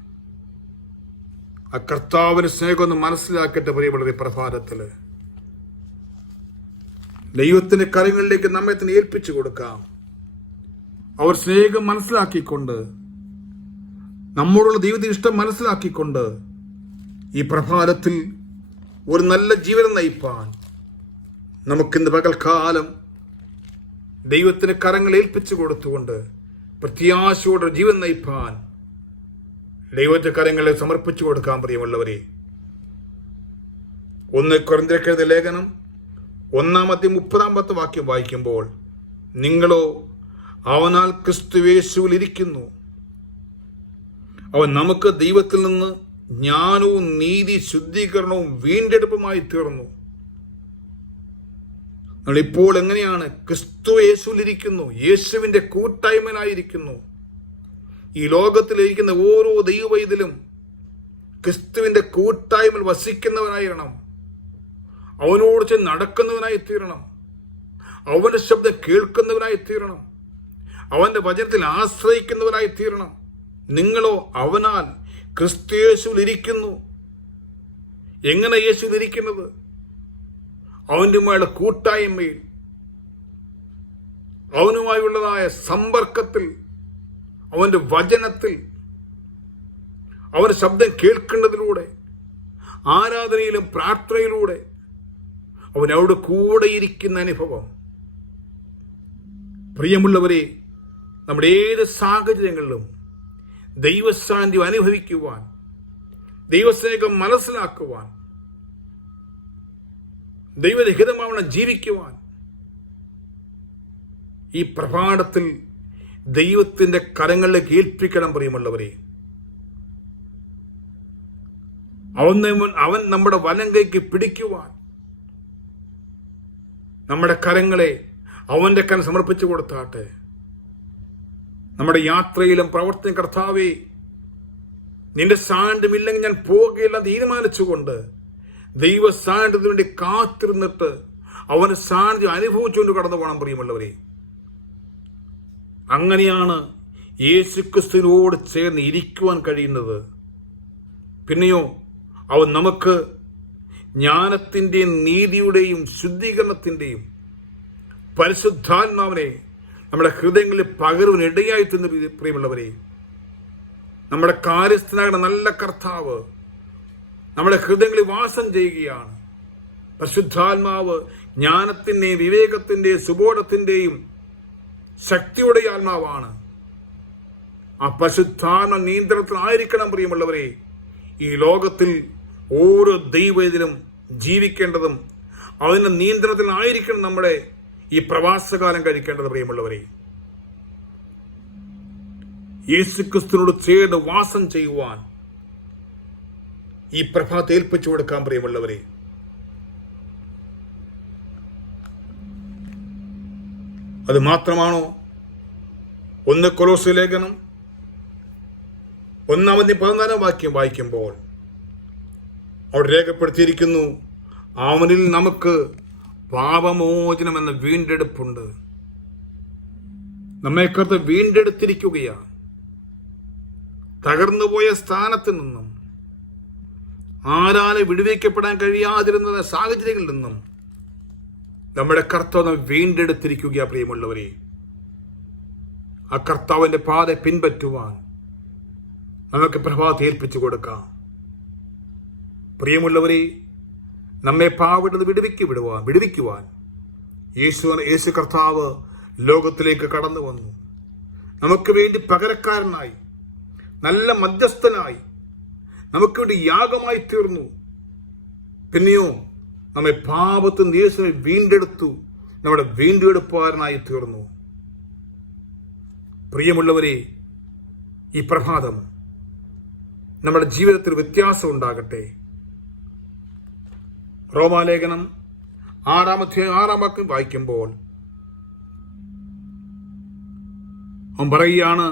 ആ കർത്താവിന് സ്നേഹം ഒന്ന് മനസ്സിലാക്കട്ടെ പ്രിയമുള്ളവരെ. പ്രഭാതത്തില് ദൈവത്തിന്റെ കരങ്ങളിലേക്ക് നമ്മെ തന്നെ ഏൽപ്പിച്ചു കൊടുക്കാം. അവർ സ്നേഹം മനസ്സിലാക്കിക്കൊണ്ട്, നമ്മോടുള്ള ദൈവത്തിന്റെ ഇഷ്ടം മനസ്സിലാക്കിക്കൊണ്ട് ഈ പ്രഭാതത്തിൽ ഒരു നല്ല ജീവിതം നയിപ്പാൻ നമുക്കിന്ന് പകൽക്കാലം ദൈവത്തിന് കരങ്ങൾ ഏൽപ്പിച്ചു കൊടുത്തുകൊണ്ട് പ്രത്യാശയോടെ ജീവൻ നയിപ്പാൻ ദൈവത്തിന്റെ കരങ്ങളെ സമർപ്പിച്ചു കൊടുക്കാൻ പ്രിയമുള്ളവരെ. 1 കൊരിന്ത്യർക്കെഴുതിയ ലേഖനം 1:30 വായിക്കുമ്പോൾ, നിങ്ങളോ അവനാൽ ക്രിസ്തുയേശുവിൽ ഇരിക്കുന്നു, അവൻ നമുക്ക് ദൈവത്തിൽ നിന്ന് ജ്ഞാനവും നീതി ശുദ്ധീകരണവും വീണ്ടെടുപ്പുമായി തീർന്നു. ഇപ്പോൾ എങ്ങനെയാണ്? ക്രിസ്തു യേശുവിലിരിക്കുന്നു, യേശുവിന്റെ കൂട്ടായ്മയിലായിരിക്കുന്നു. ഈ ലോകത്തിലിരിക്കുന്ന ഓരോ ദൈവവൈതലും ക്രിസ്തുവിന്റെ കൂട്ടായ്മയിൽ വസിക്കുന്നവനായിരണം. അവനോട് ചേർന്ന് നടക്കുന്നവനായി തീരണം. അവന്റെ ശബ്ദം കേൾക്കുന്നവനായി തീരണം. അവന്റെ വചനത്തിൽ ആശ്രയിക്കുന്നവനായി തീരണം. നിങ്ങളോ അവനാൽ ക്രിസ്തു യേശുവിൽ ഇരിക്കുന്നു. എങ്ങനെ യേശുവിൽ ഇരിക്കുന്നത്? അവനുമായുള്ള കൂട്ടായ്മയിൽ, അവനുമായുള്ളതായ സമ്പർക്കത്തിൽ, അവന്റെ വചനത്തിൽ, അവന്റെ ശബ്ദം കേൾക്കുന്നതിലൂടെ, ആരാധനയിലും പ്രാർത്ഥനയിലൂടെ അവൻ അവിടെ കൂടെ ഇരിക്കുന്ന അനുഭവം. പ്രിയമുള്ളവരെ, നമ്മുടെ ഏത് സാഹചര്യങ്ങളിലും ദൈവസാന്നിധ്യം അനുഭവിക്കുവാൻ, ദൈവസ്നേഹം മനസ്സിലാക്കുവാൻ, ദൈവരഹിതമാവണം ജീവിക്കുവാൻ ഈ പ്രഭാതത്തിൽ ദൈവത്തിന്റെ കരങ്ങളിലേക്ക് ഏൽപ്പിക്കണം പ്രിയമുള്ളവരെ. അവൻ നമ്മുടെ വലം കൈക്ക് പിടിക്കുവാൻ നമ്മുടെ കരങ്ങളെ അവന്റെ കരം സമർപ്പിച്ചു കൊടുത്താട്ടെ. നമ്മുടെ യാത്രയിലും പ്രവർത്തന കർത്താവേ, നിന്റെ സാന്നിധ്യമില്ലെങ്കിൽ ഞാൻ പോകുകയില്ല തീരുമാനിച്ചുകൊണ്ട് ദൈവ സാന്നിധ്യത്തിന് വേണ്ടി കാത്തിരുന്നിട്ട് അവന്റെ സാന്നിധ്യം അനുഭവിച്ചുകൊണ്ട് കടന്നു പോകണം പ്രിയമുള്ളവരെ. അങ്ങനെയാണ് യേശുക്രിസ്തുവിനോട് ചേർന്ന് ഇരിക്കുവാൻ കഴിയുന്നത്. പിന്നെയോ അവൻ നമുക്ക് ജ്ഞാനത്തിന്റെയും നീതിയുടെയും ശുദ്ധീകരണത്തിന്റെയും പരിശുദ്ധാത്മാവിനെ നമ്മുടെ ഹൃദയങ്ങളിൽ പകരുവാനിടയായി തീർന്ന പ്രിയമുള്ളവരെ, നമ്മുടെ കാര്യസ്ഥനാകുന്ന നല്ല കർത്താവ് നമ്മുടെ ഹൃദയങ്ങളിൽ വാസം ചെയ്യുകയാണ്. പരിശുദ്ധാത്മാവ് ജ്ഞാനത്തിന്റെയും വിവേകത്തിന്റെയും സുബോധത്തിന്റെയും ശക്തിയുടെ ആത്മാവാണ്. ആ പരിശുദ്ധാത്മ നിയന്ത്രണത്തിലായിരിക്കണം പ്രിയമുള്ളവരെ ഈ ലോകത്തിൽ ഓരോ ദൈവത്തിലും ജീവിക്കേണ്ടതും. അതിന്റെ നിയന്ത്രണത്തിലായിരിക്കണം നമ്മുടെ ഈ പ്രവാസകാലം കഴിക്കേണ്ടത് പ്രിയമുള്ളവരെ. യേശുക്രിസ്തുവിനോട് ചേർന്ന് വാസം ചെയ്യുവാൻ ഈ പ്രഭാതത്തെ ഏൽപ്പിച്ചു കൊടുക്കാൻ പ്രിയമുള്ളവരെ. അത് മാത്രമാണോ? 1 കൊലോസ്യ ലേഖനം 1:14 വായിക്കുമ്പോൾ അവിടെ രേഖപ്പെടുത്തിയിരിക്കുന്നു, അവനിൽ നമുക്ക് പാപമോചനം എന്ന വീണ്ടെടുപ്പുണ്ട്. നമ്മെക്കത്ത് വീണ്ടെടുത്തിരിക്കുകയാണ്. തകർന്നുപോയ സ്ഥാനത്ത് നിന്നും, ആരാലെ വിടുവിക്കപ്പെടാൻ കഴിയാതിരുന്ന സാഹചര്യങ്ങളിൽ നിന്നും നമ്മുടെ കർത്താവ് വീണ്ടെടുത്തിരിക്കുക പ്രിയമുള്ളവരെ. ആ കർത്താവിന്റെ പാത പിൻപറ്റുവാൻ നമുക്ക് പ്രഭാതത്തെ ഏൽപ്പിച്ചു കൊടുക്കാം. പ്രിയമുള്ളവരെ, നമ്മെ പാവിടുന്നത് വിടുവിക്കുവാൻ യേശു കർത്താവ് ലോകത്തിലേക്ക് കടന്നു വന്നു. നമുക്ക് വേണ്ടി പകരക്കാരനായി, നല്ല മധ്യസ്ഥനായി, നമുക്ക് വേണ്ടി യാഗമായി തീർന്നു. പിന്നെയോ നമ്മെ പാപത്തിൽ നിന്ന് യേശുവിനെ വീണ്ടെടുത്തു, നമ്മുടെ വീണ്ടെടുപ്പുകാരനായി തീർന്നു. പ്രിയമുള്ളവരെ, ഈ പ്രഭാതം നമ്മുടെ ജീവിതത്തിൽ വ്യത്യാസം ഉണ്ടാകട്ടെ. റോമാലേഖനം 6:6 വായിക്കുമ്പോൾ അവൻ പറയുകയാണ്,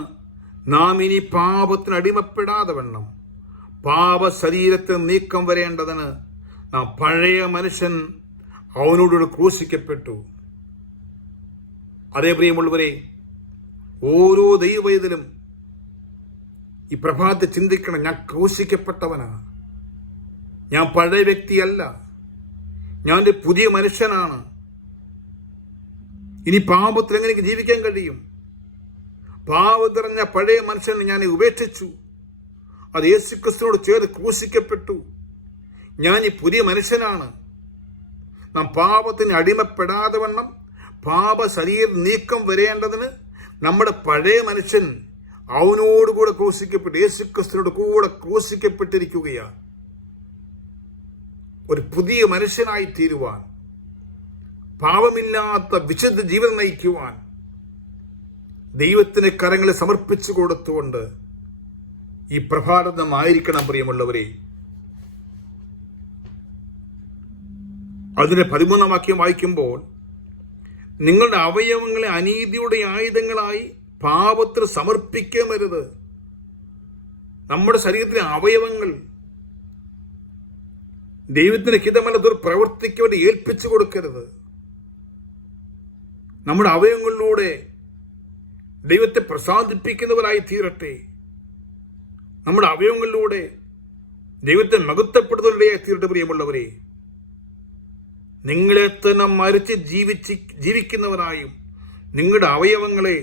നാം ഇനി പാപത്തിന് അടിമപ്പെടാതെ വണ്ണം പാപ ശരീരത്തിൽ നീക്കം വരേണ്ടതിന് നാം പഴയ മനുഷ്യൻ അവനോട് ക്രൂശിക്കപ്പെട്ടു. അതേ പ്രിയമുള്ളവരെ, ഓരോ ദൈവവൈതലും ഈ പ്രഭാതത്തെ ചിന്തിക്കണം, ഞാൻ ക്രൂശിക്കപ്പെട്ടവനാണ്. ഞാൻ പഴയ വ്യക്തിയല്ല, ഞാൻ ഒരു പുതിയ മനുഷ്യനാണ്. ഇനി പാപത്തിൽ എങ്ങനെ എനിക്ക് ജീവിക്കാൻ കഴിയും? പാപത്തിറഞ്ഞ പഴയ മനുഷ്യനെ ഞാൻ ഉപേക്ഷിച്ചു. അത് യേശുക്രിസ്തുവിനോട് ചേർന്ന് ക്രൂശിക്കപ്പെട്ടു. ഞാൻ ഈ പുതിയ മനുഷ്യനാണ്. നാം പാപത്തിന് അടിമപ്പെടാതെ വണ്ണം പാപ ശരീരം നീക്കം വരേണ്ടതിന് നമ്മുടെ പഴയ മനുഷ്യൻ അവനോടുകൂടെ ക്രൂശിക്കപ്പെട്ട് യേശുക്രിസ്തുവിനോട് കൂടെ ക്രൂശിക്കപ്പെട്ടിരിക്കുകയാണ്. ഒരു പുതിയ മനുഷ്യനായി തീരുവാൻ, പാപമില്ലാത്ത വിശുദ്ധ ജീവൻ നയിക്കുവാൻ ദൈവത്തിന് കരങ്ങളെ സമർപ്പിച്ചു കൊടുത്തുകൊണ്ട് ഈ പ്രഭാതം ആയിരിക്കണം പ്രിയമുള്ളവരെ. അതിന്റെ 13-ാം വാക്യം വായിക്കുമ്പോൾ, നിങ്ങളുടെ അവയവങ്ങളെ അനീതിയുടെ ആയുധങ്ങളായി പാപത്തിന് സമർപ്പിക്കരുത്. നമ്മുടെ ശരീരത്തിലെ അവയവങ്ങൾ ദൈവത്തിന് ഹിതമല്ലാത്തൊരു പ്രവർത്തിക്ക് വേണ്ടി ഏൽപ്പിച്ചു കൊടുക്കരുത്. നമ്മുടെ അവയവങ്ങളിലൂടെ ദൈവത്തെ പ്രസാദിപ്പിക്കുന്നവരായി തീരട്ടെ. നമ്മുടെ അവയവങ്ങളിലൂടെ ദൈവത്തെ മഹത്വപ്പെടുത്തുന്നവരായി തീരട്ടെ. പ്രിയമുള്ളവരെ, നിങ്ങളെ തന്നെ മരിച്ച് ജീവിക്കുന്നവരായും നിങ്ങളുടെ അവയവങ്ങളെ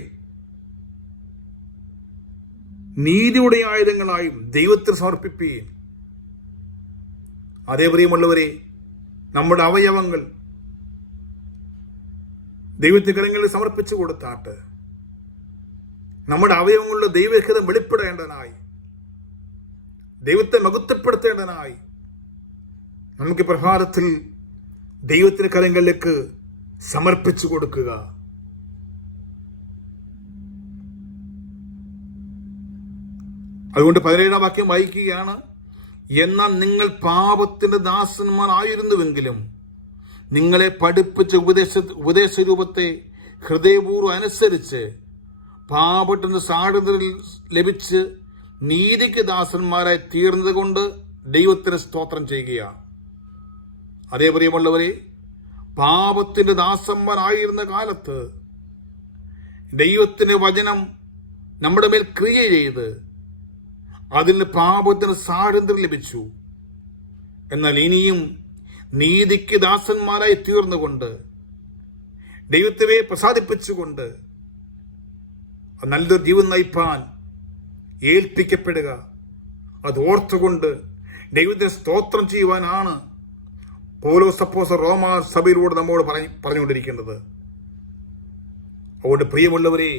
നീതിയുടെ ആയുധങ്ങളായും ദൈവത്തിന് സമർപ്പിപ്പീൻ. അതേ പ്രിയമുള്ളവരെ, നമ്മുടെ അവയവങ്ങൾ ദൈവത്തിന്റെ കരങ്ങളിൽ സമർപ്പിച്ചു കൊടുത്താട്ട് നമ്മുടെ അവയവങ്ങളുടെ ദൈവഹിതം വെളിപ്പെടേണ്ടതിനായി, ദൈവത്തെ മഹത്വപ്പെടുത്തേണ്ടതിനായി നമുക്ക് പ്രഭാതത്തിൽ ദൈവത്തിന്റെ കരങ്ങളിലേക്ക് സമർപ്പിച്ചു കൊടുക്കുക. അതുകൊണ്ട് 17-ാം വാക്യം വായിക്കുകയാണ്, എന്നാൽ നിങ്ങൾ പാപത്തിന്റെ ദാസന്മാരായിരുന്നുവെങ്കിലും നിങ്ങളെ പഠിപ്പിച്ച ഉപദേശരൂപത്തെ ഹൃദയപൂർവ്വം അനുസരിച്ച് പാപത്തിന്റെ സ്വാതന്ത്ര്യം ലഭിച്ച് നീതിക്ക് ദാസന്മാരായി തീർന്നത് കൊണ്ട് ദൈവത്തിന് സ്തോത്രം ചെയ്യുകയാണ്. അതേ പ്രിയമുള്ളവരെ, പാപത്തിന്റെ ദാസന്മാരായിരുന്ന കാലത്ത് ദൈവത്തിന്റെ വചനം നമ്മുടെ മേൽ ക്രിയ ചെയ്ത് അതിന് പാപത്തിന് സ്വാതന്ത്ര്യം ലഭിച്ചു. എന്നാൽ ഇനിയും നീതിക്ക് ദാസന്മാരായി തീർന്നുകൊണ്ട് ദൈവത്തെ പ്രസാദിപ്പിച്ചുകൊണ്ട് നല്ലൊരു ജീവൻ നയിപ്പാൻ ഏൽപ്പിക്കപ്പെടുക. അത് ഓർത്തുകൊണ്ട് ദൈവത്തിന് സ്തോത്രം ചെയ്യുവാനാണ് പൗലോസ് അപ്പോസ്തലൻ റോമാ സഭയിലൂടെ നമ്മോട് പറഞ്ഞുകൊണ്ടിരിക്കുന്നത്. അതുകൊണ്ട് പ്രിയമുള്ളവരെ,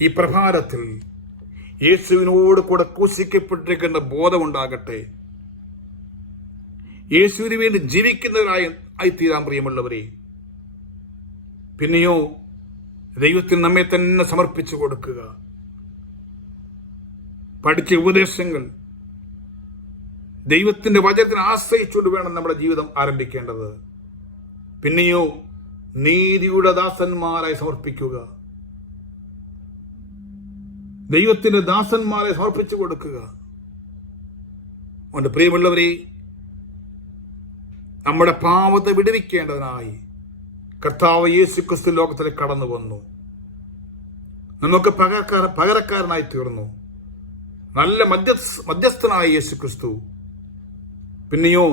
ഈ പ്രഭാതത്തിൽ യേശുവിനോട് കൂടെ ക്രൂശിക്കപ്പെട്ടിരിക്കുന്ന ബോധമുണ്ടാകട്ടെ. യേശുവിന് വേണ്ടി ജീവിക്കുന്നവരായി തീരാൻ പ്രിയമുള്ളവരെ. പിന്നെയോ ദൈവത്തിന് നമ്മെ തന്നെ സമർപ്പിച്ചു കൊടുക്കുക. പഠിച്ച ഉപദേശങ്ങൾ ദൈവത്തിന്റെ വചനത്തിന് ആശ്രയിച്ചുകൊണ്ട് വേണം നമ്മുടെ ജീവിതം ആരംഭിക്കേണ്ടത്. പിന്നെയോ നീതിയുടെ ദാസന്മാരായി സമർപ്പിക്കുക. ദൈവത്തിന്റെ ദാസന്മാരെ സമർപ്പിച്ചു കൊടുക്കുക. അതുകൊണ്ട് പ്രിയമുള്ളവരെ, നമ്മുടെ പാപത്തെ വിടുവിക്കേണ്ടതിനായി കർത്താവ് യേശുക്രിസ്തു ലോകത്തിലേക്ക് കടന്നു വന്നു. നമുക്ക് പകരക്കാരനായി തീർന്നു. നല്ല മധ്യസ്ഥനായ യേശുക്രിസ്തു പിന്നെയോ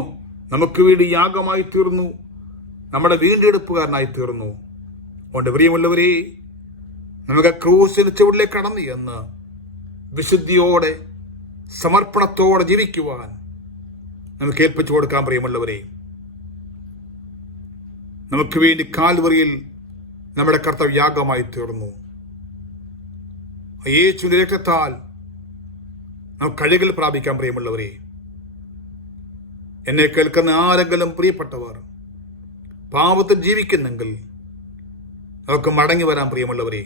നമുക്ക് വേണ്ടി യാഗമായി തീർന്നു. നമ്മുടെ വീണ്ടെടുപ്പുകാരനായി തീർന്നു. അതുകൊണ്ട് പ്രിയമുള്ളവരെ, നമുക്ക് ക്രൂശിന് ചുവടിലേക്ക് കടന്നു എന്ന് വിശുദ്ധിയോടെ സമർപ്പണത്തോടെ ജീവിക്കുവാൻ നമുക്ക് ഏൽപ്പിച്ചു കൊടുക്കാൻ പ്രിയമുള്ളവരെ. നമുക്ക് വേണ്ടി കാൽവറിയിൽ നമ്മുടെ കർത്താവ് യാഗമായി തീർന്നു. യേശുവിന്റെ രക്തത്താൽ നമുക്ക് കഴുകൽ പ്രാപിക്കാൻ പ്രിയമുള്ളവരെ. എന്നെ കേൾക്കുന്ന ആരെങ്കിലും പ്രിയപ്പെട്ടവർ പാപത്തിൽ ജീവിക്കുന്നെങ്കിൽ നമുക്ക് മടങ്ങി വരാൻ പ്രിയമുള്ളവരെ.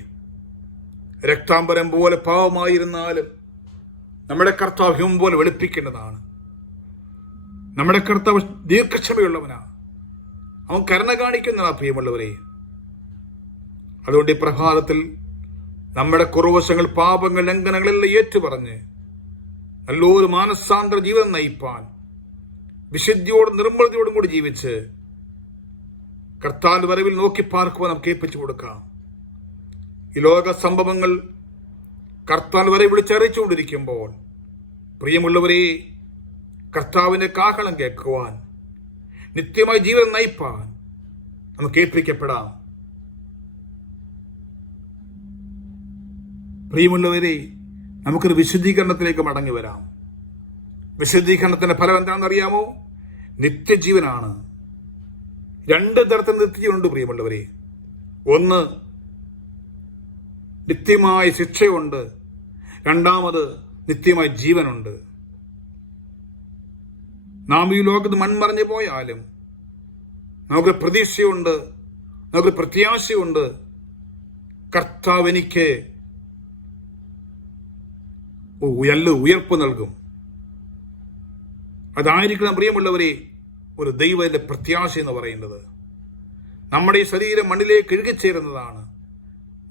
രക്താംബരം പോലെ പാവമായിരുന്നാലും നമ്മുടെ കർത്താവ് ഹിമം പോലെ വെളുപ്പിക്കേണ്ടതാണ്. നമ്മുടെ കർത്താവ് ദീർഘക്ഷമയുള്ളവനാണ്. അവൻ കരുണ കാണിക്കുന്നതാണ് പ്രിയമുള്ളവരെ. അതുകൊണ്ട് ഈ പ്രഭാതത്തിൽ നമ്മുടെ കുറവശങ്ങൾ, പാപങ്ങൾ, ലംഘനങ്ങളെല്ലാം ഏറ്റുപറഞ്ഞ് നല്ലൊരു മാനസാന്തര ജീവിതം നയിപ്പാൻ വിശുദ്ധിയോടും നിർമ്മലതയോടും കൂടി ജീവിച്ച് കർത്താവിന്റെ വരവിൽ നോക്കി പാർക്കുവാൻ നമുക്ക് ഏൽപ്പിച്ചു കൊടുക്കാം. ഈ ലോക സംഭവങ്ങൾ കർത്താവിന്റെ വരെ വിളിച്ചറിയിച്ചുകൊണ്ടിരിക്കുമ്പോൾ പ്രിയമുള്ളവരെ, കർത്താവിന്റെ കാഹളം കേൾക്കുവാൻ, നിത്യമായി ജീവിതം നയിപ്പാൻ നമുക്ക് ഏൽപ്പിക്കപ്പെടാം. പ്രിയമുള്ളവരെ, നമുക്കൊരു വിശുദ്ധീകരണത്തിലേക്ക് മടങ്ങി വരാം. വിശുദ്ധീകരണത്തിന്റെ ഫലം എന്താണെന്ന് അറിയാമോ? നിത്യജീവനാണ്. 2 തരത്തിൽ നിത്യജീവനുണ്ട് പ്രിയമുള്ളവരെ. ഒന്ന്, നിത്യമായ ശിക്ഷയുണ്ട്, രണ്ടാമത് നിത്യമായ ജീവനുണ്ട്. നാം ഈ ലോകത്ത് മൺമറഞ്ഞു പോയാലും നമുക്ക് പ്രതീക്ഷയുണ്ട്, നമുക്ക് പ്രത്യാശയുണ്ട്. കർത്താവ് എനിക്ക് ഉയർപ്പ് നൽകും. അതായിരിക്കണം പ്രിയമുള്ളവരെ ഒരു ദൈവത്തിന്റെ പ്രത്യാശ എന്ന് പറയുന്നത്. നമ്മുടെ ഈ ശരീരം മണ്ണിലേക്ക് ഇഴുകിച്ചേരുന്നതാണ്,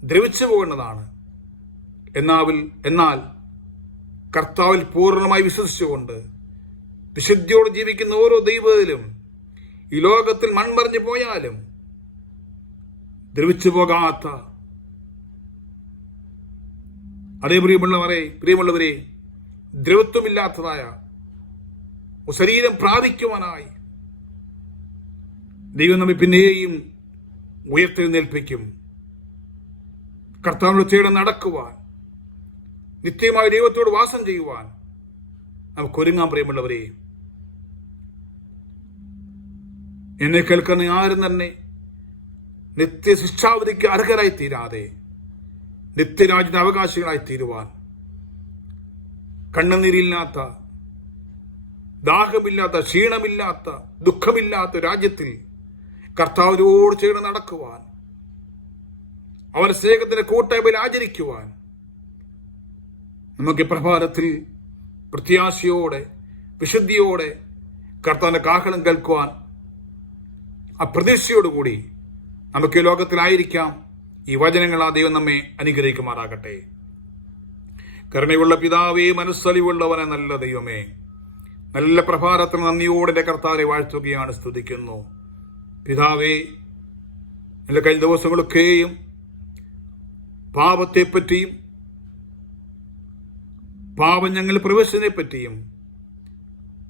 ദ്രവിച്ചു പോകുന്നതാണ്. എന്നാൽ കർത്താവിൽ പൂർണ്ണമായി വിശ്വസിച്ചുകൊണ്ട് വിശുദ്ധിയോട് ജീവിക്കുന്ന ഓരോ ദൈവത്തിലും ഈ ലോകത്തിൽ മൺമറഞ്ഞു പോയാലും ദ്രവിച്ചു പോകാത്ത, അതേ പ്രിയമുള്ളവരെ ദ്രവത്വമില്ലാത്തതായ ശരീരം പ്രാപിക്കുവാനായി ദൈവം നമ്മെ പിന്നെയും ഉയർത്തെഴുന്നേൽപ്പിക്കും. കർത്താവിന്റെ ചേർന്ന് നടക്കുവാൻ, നിത്യമായ ദൈവത്തോട് വാസം ചെയ്യുവാൻ നമുക്കൊരുങ്ങാൻ. പ്രിയമുള്ളവരെ, എന്നെ കേൾക്കുന്ന ആരും തന്നെ നിത്യശിക്ഷാവധിക്ക് അർഹരായി തീരാതെ നിത്യരാജ്യത്തെ അവകാശികളായി തീരുവാൻ, കണ്ണുനീരില്ലാത്ത, ദാഹമില്ലാത്ത, ക്ഷീണമില്ലാത്ത, ദുഃഖമില്ലാത്ത രാജ്യത്തിൽ കർത്താവിനോട് ചേർന്ന് നടക്കുവാൻ, അവന്റെ സ്നേഹത്തിന്റെ കൂട്ടായ്മയിൽ ആചരിക്കുവാൻ നമുക്ക് പ്രഭാതത്തിൽ പ്രത്യാശയോടെ വിശുദ്ധിയോടെ കർത്താവിന്റെ കാഹളം കേൾക്കുവാൻ ആ പ്രതീക്ഷയോടുകൂടി നമുക്ക് ഈ ലോകത്തിലായിരിക്കാം. ഈ വചനങ്ങൾ ആ ദൈവം നമ്മെ അനുഗ്രഹിക്കുമാറാകട്ടെ. കരുണയുള്ള പിതാവേ, മനസ്സലിവുള്ളവനെ നല്ല ദൈവമേ, നല്ല പ്രഭാതത്തിൽ നന്ദിയോടെ കർത്താവിനെ വാഴ്ത്തുകയാണ്, സ്തുതിക്കുന്നു. പിതാവേ, എല്ലാ കഴിഞ്ഞ ദിവസങ്ങളൊക്കെയും പാപത്തെപ്പറ്റിയും പാപം ഞങ്ങൾ പ്രവേശിച്ചതിനെ പറ്റിയും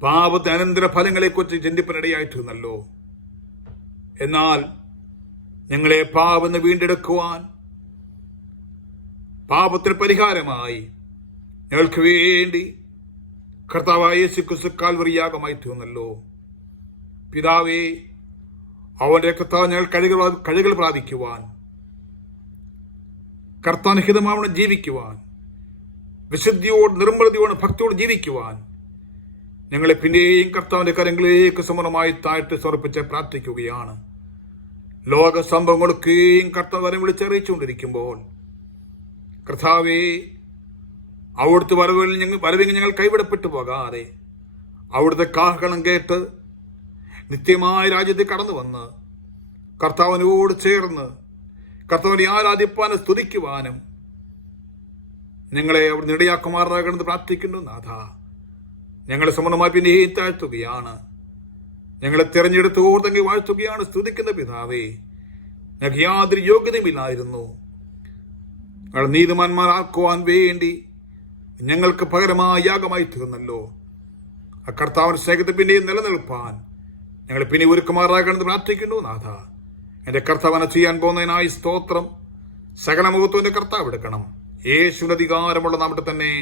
പാപത്തെ അനന്തര ഫലങ്ങളെക്കുറിച്ച് ചിന്തിപ്പനിടയായിട്ടിരുന്നല്ലോ. എന്നാൽ ഞങ്ങളെ പാപം വീണ്ടെടുക്കുവാൻ, പാപത്തിന് പരിഹാരമായി ഞങ്ങൾക്ക് വേണ്ടി കർത്താവായ യേശുക്രിസ്തു കാൽവറി യാഗമായി തീർന്നല്ലോ. പിതാവേ, അവന്റെ രക്തത്താൽ ഞങ്ങൾ കഴുകൽ പ്രാപിക്കുവാൻ, കർത്താവിന് ഹിതമാവണം ജീവിക്കുവാൻ, വിശുദ്ധിയോട് നിർമ്മലതയോട് ഭക്തിയോട് ജീവിക്കുവാൻ ഞങ്ങളെ പിന്നെയും കർത്താവിന്റെ കരങ്ങളിലേക്ക് സമർപ്പണമായി താഴ്ത്തി സമർപ്പിച്ച് പ്രാർത്ഥിക്കുകയാണ്. ലോക സംഭവങ്ങളൊക്കെയും കർത്താവ് വരം വിളിച്ചറിയിച്ചുകൊണ്ടിരിക്കുമ്പോൾ കർത്താവേ, അവിടുത്തെ വരവെങ്കിൽ ഞങ്ങൾ കൈവിടപ്പെട്ടു പോകാതെ അവിടുത്തെ കാഹളം കേട്ട് നിത്യമായ രാജ്യത്തിൽ കടന്നു വന്ന് കർത്താവിനോട് ചേർന്ന് കർത്താവിനെ ആരാധിപ്പാനും സ്തുതിക്കുവാനും ഞങ്ങളെ അവിടെ ഇടയാക്കുമാറാകണമെന്ന് പ്രാർത്ഥിക്കുന്നു. നാഥ, ഞങ്ങളെ സമർപ്പണമായി പിന്നെയും താഴ്ത്തുകയാണ്. ഞങ്ങളെ തിരഞ്ഞെടുത്ത് ഓർത്തങ്ങി വാഴ്ത്തുകയാണ്, സ്തുതിക്കുന്ന പിതാവേ. ഞങ്ങൾക്ക് യാതൊരു യോഗ്യതയുമില്ലായിരുന്നു. ഞങ്ങൾ നീതിമാന്മാരാക്കുവാൻ വേണ്ടി ഞങ്ങൾക്ക് പകരമായ യാഗമായി തീർന്നല്ലോ. ആ കർത്താവിന്റെ സ്നേഹത്തെ പിന്നെയും നിലനിൽപ്പാൻ ഞങ്ങൾ പിന്നെ ഒരുക്കുമാറാകണമെന്ന് പ്രാർത്ഥിക്കുന്നു. നാഥ, എന്റെ കർത്താവിനെ ചെയ്യാൻ പോകുന്നതിനായി സ്തോത്രം. സകല മുഖത്വന്റെ കർത്താവ് എടുക്കണം. യേശുവിന്റെ അധികാരമുള്ള നാമത്തിൽ തന്നെ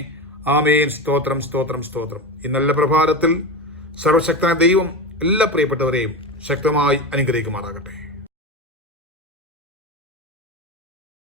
ആമേൻ. സ്തോത്രം, സ്തോത്രം, സ്തോത്രം. ഈ നല്ല പ്രഭാതത്തിൽ സർവശക്തനായ ദൈവം എല്ലാ പ്രിയപ്പെട്ടവരെയും ശക്തമായി അനുഗ്രഹിക്കുമാറാകട്ടെ.